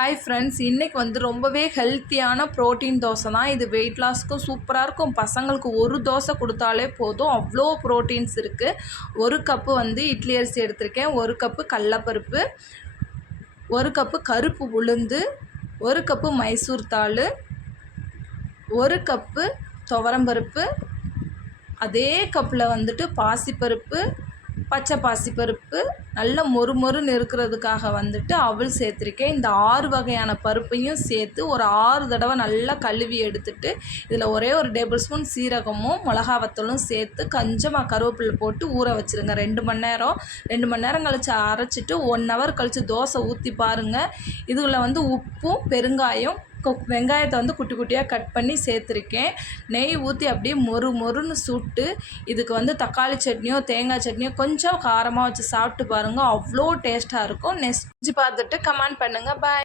Hi friends, இன்றைக்கி ரொம்பவே ஹெல்த்தியான ப்ரோட்டீன் தோசை தான். இது வெயிட் லாஸ்க்கும் சூப்பராக இருக்கும். பசங்களுக்கு ஒரு தோசை கொடுத்தாலே போதும், அவ்வளோ ப்ரோட்டீன்ஸ் இருக்குது. ஒரு கப்பு இட்லி அரிசி எடுத்திருக்கேன், ஒரு கப்பு கடலப்பருப்பு, ஒரு கப்பு கருப்பு உளுந்து, ஒரு கப்பு மைசூர் தாள், ஒரு கப்பு துவரம்பருப்பு, அதே கப்பில் பாசிப்பருப்பு, பச்சை பாசிப்பருப்பு, நல்ல மொறுமொறுன்னு இருக்கிறதுக்காக அவல் சேர்த்துருக்கேன். இந்த 6 வகையான பருப்பையும் சேர்த்து ஒரு 6 தடவை நல்லா கழுவி எடுத்துட்டு, இதில் ஒரே ஒரு டேபிள் ஸ்பூன் சீரகமும் மிளகா வத்தலும் சேர்த்து கொஞ்சமாக கருவேப்பிலை போட்டு ஊற வச்சுருங்க 2 மணி நேரம். 2 மணி நேரம் கழித்து அரைச்சிட்டு 1 ஹவர் கழித்து தோசை ஊற்றி பாருங்கள். இதில் உப்பும் பெருங்காயம், வெங்காயத்தை குட்டி குட்டியாக கட் பண்ணி சேர்த்துருக்கேன். நெய் ஊற்றி அப்படியே மொறுன்னு சுட்டு இதுக்கு தக்காளி சட்னியோ தேங்காய் சட்னியோ கொஞ்சம் காரமாக வச்சு சாப்பிட்டு பாருங்கள், அவ்வளோ டேஸ்ட்டாக இருக்கும். நெக்ஸ்ட் பார்த்துட்டு கமெண்ட் பண்ணுங்கள். பாய்.